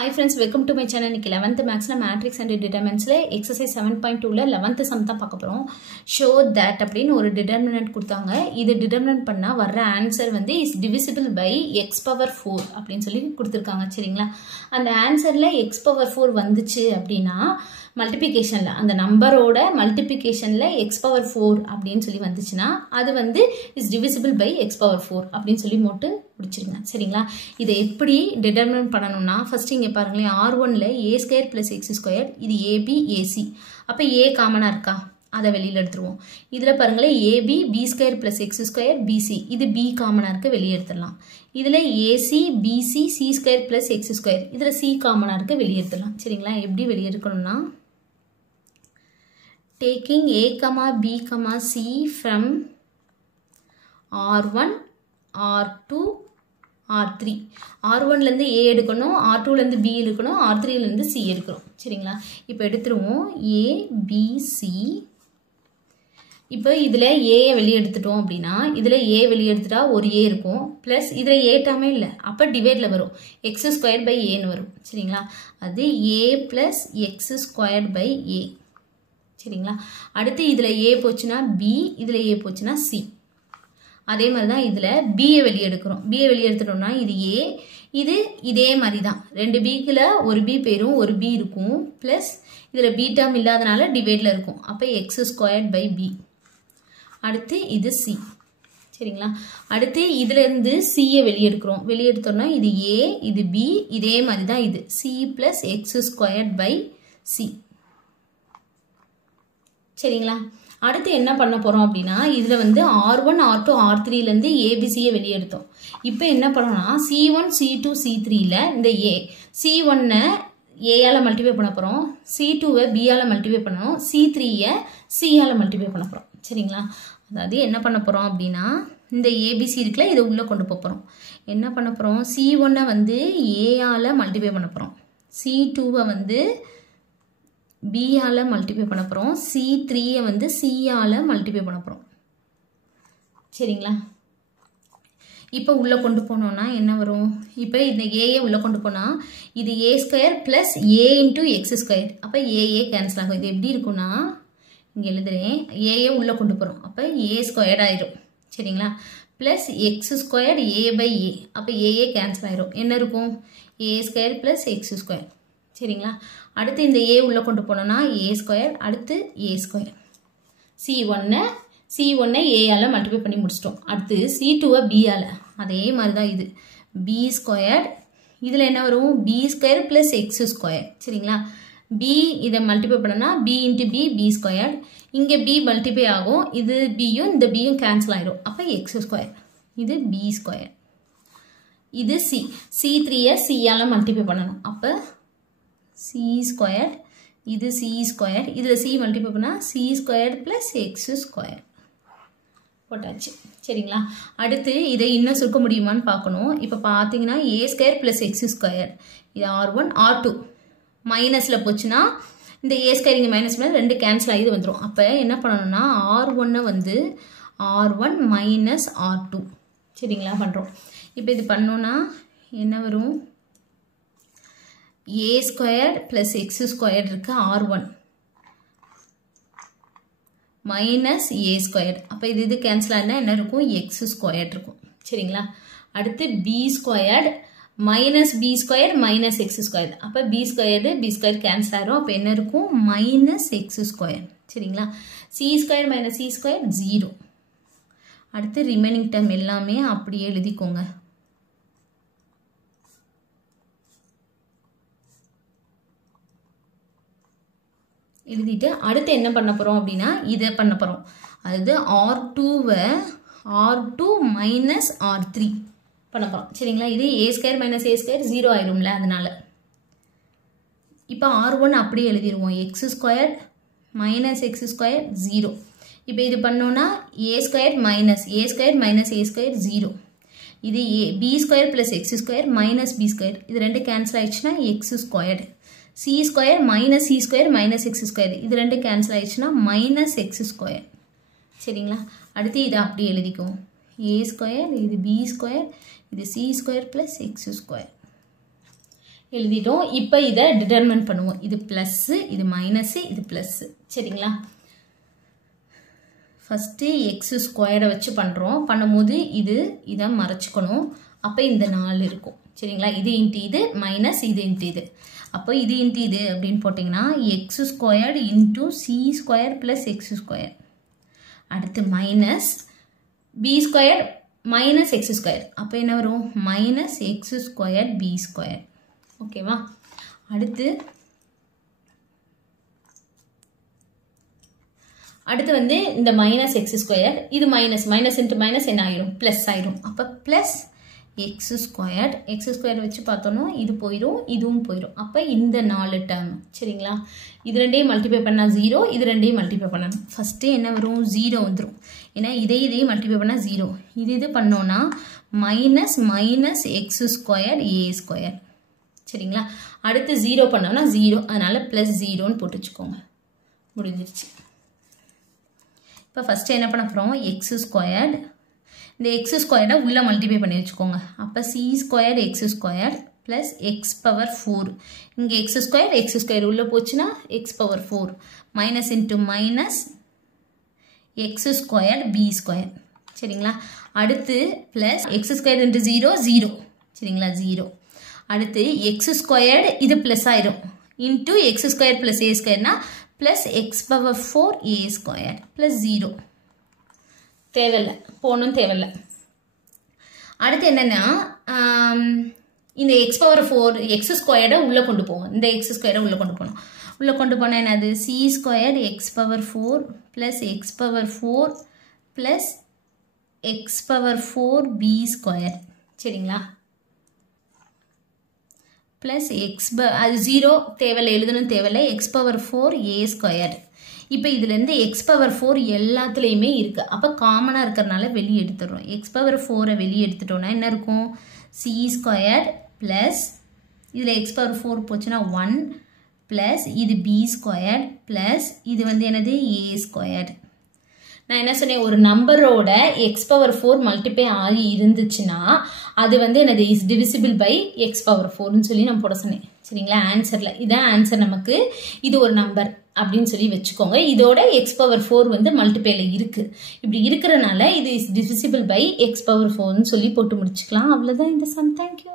Hi friends, welcome to my channel. இன்னைக்கு 11th maths matrix and determinants exercise 7.2 11th sum தான் பார்க்க போறோம். Show that அப்படினு ஒரு determinant கொடுத்தாங்க. இது determinant பண்ணா வர்ற ஆன்சர் வந்து is divisible by x power 4 அப்படினு சொல்லி கொடுத்திருக்காங்க. சரிங்களா? அந்த ஆன்சர்ல x power 4 வந்துச்சு அப்படினா மல்டிப்ளிகேஷன்ல அந்த நம்பரோட மல்டிப்ளிகேஷன்ல x power 4 அப்படினு சொல்லி வந்துச்சுனா அது வந்து is divisible by x power 4 அப்படினு சொல்லி போட்டு முடிச்சிருங்க. சரிங்களா? இதை எப்படி டிட்டர்மின் பண்ணனும்னா ஃபர்ஸ்ட் இங்க பாருங்களேன் r1 ல a² + x² இது ab ac. அப்ப a காமனா இருக்கா? அத வெளியில எடுத்துருவோம். இதுல பாருங்களேன் ab b² + x² bc. இது b காமனா இருக்கு, வெளிய எடுத்துறலாம். இதுல ac bc c² + x². இதுல c காமனா இருக்கு, வெளிய எடுத்துறலாம். சரிங்களா? எப்படி வெளிய எடுக்கணும்னா taking a, b, c from r1, r2, r3. r1 ல இருந்து a எடுக்கணும், r2 ல இருந்து b எடுக்கணும், r3 ல இருந்து c எடுக்கணும். சரிங்களா? இப்போ எடுத்துருவோம் a b c. இப்போ இதுல a வெளிய எடுத்துட்டோம் அப்படினா இதுல a வெளிய எடுத்துட்டா ஒரு a இருக்கும் பிளஸ் இதுல a டேர்மே இல்ல. அப்ப டிவைட்ல வரும் x² / a ன்னு வரும். சரிங்களா? அது a + x² / a. சரிங்களா? அடுத்து இதுல a போச்சுனா b, இதுல a போச்சுனா c. அதே மாதிரி தான் இதுல b வெளிய எடுக்கிறோம். b வெளிய எடுத்துட்டோம்னா இது a, இது இதே மாதிரி தான். ரெண்டு b க்குல ஒரு b பேரும் ஒரு b இருக்கும் பிளஸ் இதுல b டேர்ம் இல்லாதனால டிவைட்ல இருக்கும். அப்ப x² / b. அடுத்து இது c. சரிங்களா? அடுத்து இதுல இருந்து c ய வெளிய எடுக்கிறோம். வெளிய எடுத்தோம்னா இது a, இது b, இதே மாதிரி தான் இது c + x² / c. சரிங்களா? அடுத்து என்ன பண்ண போறோம் அப்படினா இதுல வந்து r1 r2 r3 ல இருந்து abc ய வெளிய எடுத்தோம். இப்போ என்ன பண்ணனும்னா c1 c2 c3 ல இந்த a c1 ன a ஆல மல்டிப்ளை பண்ண போறோம், c2 வை b ஆல மல்டிப்ளை பண்ணனும், c3 ய c ஆல மல்டிப்ளை பண்ண போறோம். சரிங்களா? அதாவது என்ன பண்ண போறோம் அப்படினா இந்த abc இருக்குல இத உள்ள கொண்டு போறோம். என்ன பண்ண போறோம்? c1 ன வந்து a ஆல மல்டிப்ளை பண்ண போறோம், c2 வை வந்து b ஆல மல்டிப்ளை பண்ண போறோம், c3 ய வந்து c ஆல மல்டிப்ளை பண்ண போறோம். சரிங்களா? இப்போ உள்ள கொண்டு போனோம்னா என்ன வரும்? இப்போ இந்த a ய உள்ள கொண்டு போனா இது a² + a * x². அப்ப a கேன்சல் ஆகும். இது எப்படி இருக்கும்னா இங்க எழுதுறேன், a ய உள்ள கொண்டு போறோம். அப்ப a² ஆயிடும். சரிங்களா? + x² a/a. அப்ப a கேன்சல் ஆயிடும். என்ன இருக்கும்? a² + x². சரிங்களா? அடுத்து இந்த a உள்ள கொண்டு போனோம்னா a², அடுத்து a². c1 ன a ஆல மல்டிப்ளை பண்ணி முடிச்சிட்டோம். அடுத்து c2 வை b ஆல, அதே மாதிரி தான் இது b². இதுல என்ன வரும்? b² + x². சரிங்களா? b இத மல்டிப்ளை பண்ணனா b * b b². இங்க b மல்டிப்ளை ஆகும், இது b யும் இந்த b யும் கேன்சல் ஆயிடும். அப்ப x². இது b². இது c. c3 ய c ஆல மல்டிப்ளை பண்ணனும். அப்ப c², இது c². இதுல c மல்டிப்ளை பண்ணா c² + x² போட்டாச்சு. சரிங்களா? அடுத்து இதை இன்னும் சுருக்க முடியுமான்னு பார்க்கணும். இப்ப பாத்தீங்கன்னா a² + x². இது r1 r2 மைனஸ்ல போச்சுனா இந்த a² இங்க மைனஸ் பண்ணா ரெண்டு கேன்சல் ஆகி வந்துரும். அப்ப என்ன பண்ணனும்னா r1 ன வந்து r1 - r2. சரிங்களா? பண்றோம். இப்போ இது பண்ணோம்னா என்ன வரும்? a² + x² இருக்கு r1 - a². அப்ப இது கேன்சல் ஆனா என்ன இருக்கும்? x² இருக்கும். சரிங்களா? அடுத்து b² - b² - x². அப்ப b² கேன்சல் ஆயிரும். அப்ப என்ன இருக்கும்? -x². சரிங்களா? c² - c² 0. அடுத்து ரிமைனிங் டேர்ம் எல்லாமே அப்படியே எழுதிக்கோங்க. எழுதிட்டு அடுத்து என்ன பண்ண போறோம் அப்படினா இத பண்ண போறோம். அதாவது r2 வை r2 - r3 பண்ண போறோம். சரிங்களா? இது a² - a² 0 ஆயிரும்ல, அதனால இப்போ r1 அப்படியே எழுதிடுவோம். x² - x² 0. இப்போ இது பண்ணோம்னா a² - a² 0. இது b² + x² - b². இது ரெண்டு cancel ஆயிடுச்சுனா x². c² - c² - x². இது ரெண்டு கேன்சல் ஆயிடுச்சுனா -x². சரிங்களா? அடுத்து இதை அப்படியே எழுதிக்குவோம். a², இது b², இது c² + x². எழுதிட்டோம். இப்போ இதை டிட்டர்மின் பண்ணுவோம். இது ப்ளஸ்ஸு, இது மைனஸு, இது ப்ளஸ்ஸு. சரிங்களா? ஃபஸ்ட்டு எக்ஸ் ஸ்கொயரை வச்சு பண்ணுறோம். பண்ணும்போது இதை மறைச்சிக்கணும். அப்போ இந்த 4 இருக்கும். சரிங்களா? இது இன்ட்டு இது மைனஸ் இது இன்ட்டு இது. அப்போ இது இன்ட்டு இது அப்படின்னு போட்டிங்கன்னா x squared into c square plus x square. அடுத்து minus b square minus X square. அப்போ என்ன வரும்? Minus X square B square. ஓகேவா? அடுத்து வந்து இந்த மைனஸ் எக்ஸ் ஸ்கொயர், இது மைனஸ் இன்ட்டு மைனஸ் என்ன ஆயிரும்? ப்ளஸ் ஆயிரும். அப்போ ப்ளஸ் எக்ஸ் ஸ்கொயர் வச்சு பார்த்தோன்னா இது போயிடும், இதுவும் போயிடும். அப்போ இந்த 4 டேர்ம். சரிங்களா? இது ரெண்டையும் மல்டிப்ளை பண்ணால் 0, இது ரெண்டையும் மல்டிப்ளை பண்ணணும். ஃபஸ்ட்டு என்ன வரும்? 0 வந்துடும். ஏன்னா இதையும் மல்டிப்ளை பண்ணால் 0. இது பண்ணோன்னா மைனஸ் எக்ஸ் ஸ்கொயர் ஏ ஸ்கொயர். சரிங்களா? அடுத்து 0 பண்ணோம்னா 0, அதனால் ப்ளஸ் 0ன்னு போட்டு வச்சுக்கோங்க. முடிஞ்சிருச்சு. இப்போ ஃபஸ்ட்டு என்ன பண்ண போகிறோம்? எக்ஸ் ஸ்கொயர்டு, இந்த எக்ஸ் ஸ்கொயரை உள்ளே மல்டிப்ளை பண்ணி வச்சுக்கோங்க. அப்போ C square X square plus X power 4. இங்கே எக்ஸ் ஸ்கொயர் உள்ளே போச்சுன்னா X power 4 minus into minus X square B square. சரிங்களா? அடுத்து ப்ளஸ் எக்ஸ் ஸ்கொயர் இன்ட்டு 0. சரிங்களா? 0. அடுத்து எக்ஸ் ஸ்கொயர்டு இது ப்ளஸ் ஆயிரும் into X square plus A ஸ்கொயர்னா plus X power 4 A square plus 0. தேவையில்லை, போகணும் தேவையில்லை. அடுத்து என்னென்னா இந்த எக்ஸ் பவர் 4 எக்ஸ் ஸ்கொயரை உள்ளே கொண்டு போவோம். இந்த எக்ஸ் ஸ்கொயரை உள்ளே கொண்டு போகணும். உள்ளே கொண்டு போனால் என்னது? C square X power 4 plus X power 4 plus X power 4 B square. சரிங்களா? ப்ளஸ் அது 0 தேவையில்லை, எழுதணும் தேவையில்லை. X power 4 A square. இப்போ இதுலேருந்து எக்ஸ் பவர் 4 எல்லாத்துலேயுமே இருக்குது. அப்போ காமனாக இருக்கிறனால வெளியே எடுத்துடுறோம். எக்ஸ் பவர் 4 வெளியே எடுத்துட்டோன்னா என்ன இருக்கும்? சி ஸ்கொயர் ப்ளஸ் இதில் எக்ஸ் பவர் 4 போச்சுன்னா 1 ப்ளஸ் இது பி ஸ்கொயர் ப்ளஸ் இது வந்து என்னது? ஏ ஸ்கொயர். நான் என்ன சொன்னேன்? ஒரு நம்பரோட எக்ஸ் பவர் 4 மல்டிப்ளை ஆகி இருந்துச்சுன்னா அது வந்து என்னது? Is divisible by x power 4ன்னு சொல்லி நான் போட சொன்னேன். சரிங்களா? ஆன்சரில் இதான் ஆன்சர். நமக்கு இது ஒரு நம்பர் அப்படின்னு சொல்லி வச்சுக்கோங்க. இதோட எக்ஸ் பவர் 4 வந்து மல்டிப்ளைல இருக்குது. இப்படி இருக்கிறனால இது is divisible by x power 4ன்னு சொல்லி போட்டு முடிச்சுக்கலாம். அவ்வளோதான் இந்த சம். தேங்க்யூ.